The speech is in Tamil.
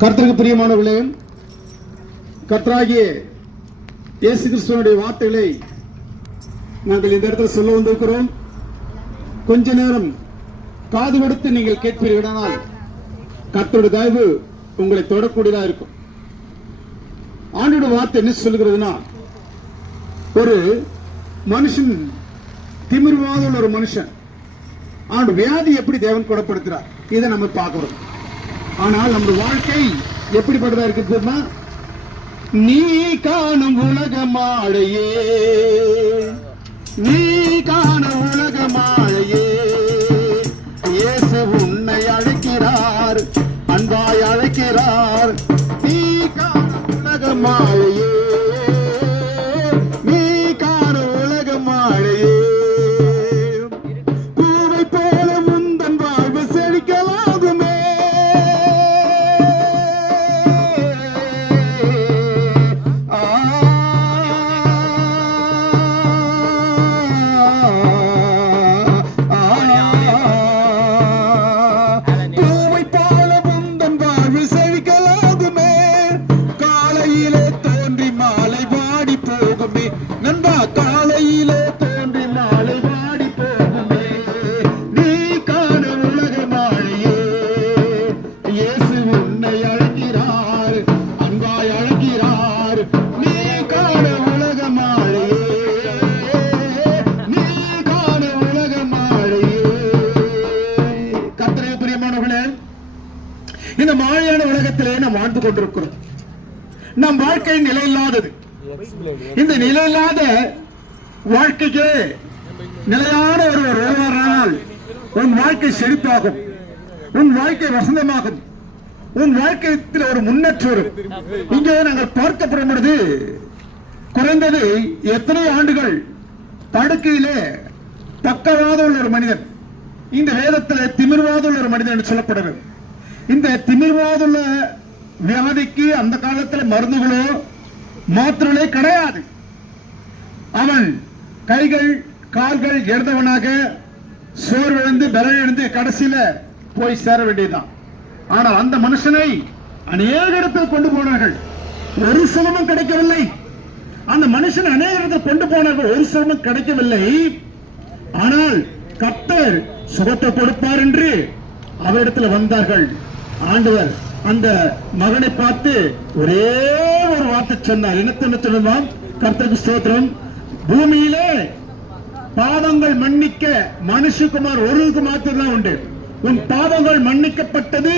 கர்த்தருக்கு பிரியமானவர்களே, கர்த்தராகிய இயேசு கிறிஸ்துவினுடைய வார்த்தைகளை நாங்கள் இந்த இடத்துல சொல்ல வந்திருக்கிறோம். கொஞ்ச நேரம் காது கொடுத்து நீங்கள் கேட்பீர்களானால் கர்த்தருடைய தயவு உங்களை தொடக்கூடியதா இருக்கும். ஆண்டோட வார்த்தை என்ன சொல்லுகிறதுனா, ஒரு மனுஷன், திமிர்வாத ஒரு மனுஷன், ஆண்டு வியாதி எப்படி தேவன் குணப்படுத்துறார் இதை நம்ம பார்க்கிறோம். ஆனால் நம்ம வாழ்க்கை எப்படிப்பட்டதா இருக்குதுன்னா, நீ காணும் உலகமாழையே, நீ காணும் உலகமாழையே, இயேசு உன்னை அழைக்கிறார், அன்பாய் அழைக்கிறார். நீ காணும் உலகமாழையே, நீ காணும் உலகமாழையே, பூவை போல முந்தன் வாழ்வு செழிக்கலாகுமே. இந்த மாயான உலகத்திலே நாம் வாழ்ந்து கொண்டிருக்கிறோம். நம் வாழ்க்கை நிலையில்லாதது. இந்த நிலையில்லாத வாழ்க்கைக்கு நிலையான ஒருவர் வருவாரானால் உன் வாழ்க்கை செழிப்பாகும், உன் வாழ்க்கை வசந்தமாகும், உன் வாழ்க்கையில் ஒரு முன்னேற்றம் வரும். இங்கே நாங்கள் பார்க்கப்படும் பொழுது குறைந்தது எத்தனை ஆண்டுகள் படுக்கையிலே பக்கவாத உள்ள ஒரு மனிதன், இந்த வேதத்தில் திமிர்வாத உள்ள ஒரு மனிதன் என்று சொல்லப்படுகிறது. இந்த திமிர்வாதுள்ள வியாதிக்கு அந்த காலத்தில் மருந்துகளோ மாத்திரைகளே கிடையாது. அவன் கைகள் கால்கள் இழந்தவனாக சோர்விழந்து பலனிழந்து கடைசியில போய் சேர வேண்டியதுதான். ஆனால் அந்த மனுஷனை அநேக இடத்தில் கொண்டு போனார்கள், ஒரு சுகமும் கிடைக்கவில்லை. அந்த மனுஷன் அநேக இடத்தில் கொண்டு போனார்கள், ஒரு சுகமும் கிடைக்கவில்லை. ஆனால் கர்த்தர் சுகத்தை கொடுப்பார் என்று அவரிடத்தில் வந்தார்கள். ஆண்டவர் அந்த மகனை பார்த்து ஒரே ஒரு வார்த்தை சொன்னார். என்ன சொன்னார்? கர்த்தருக்கு ஸ்தோத்திரம், பூமியிலே பாவங்கள் மன்னிக்க மனுஷகுமார் ஒருவருக்கு மாத்திரம் தான் உண்டு. உன் பாவங்கள் மன்னிக்கப்பட்டது,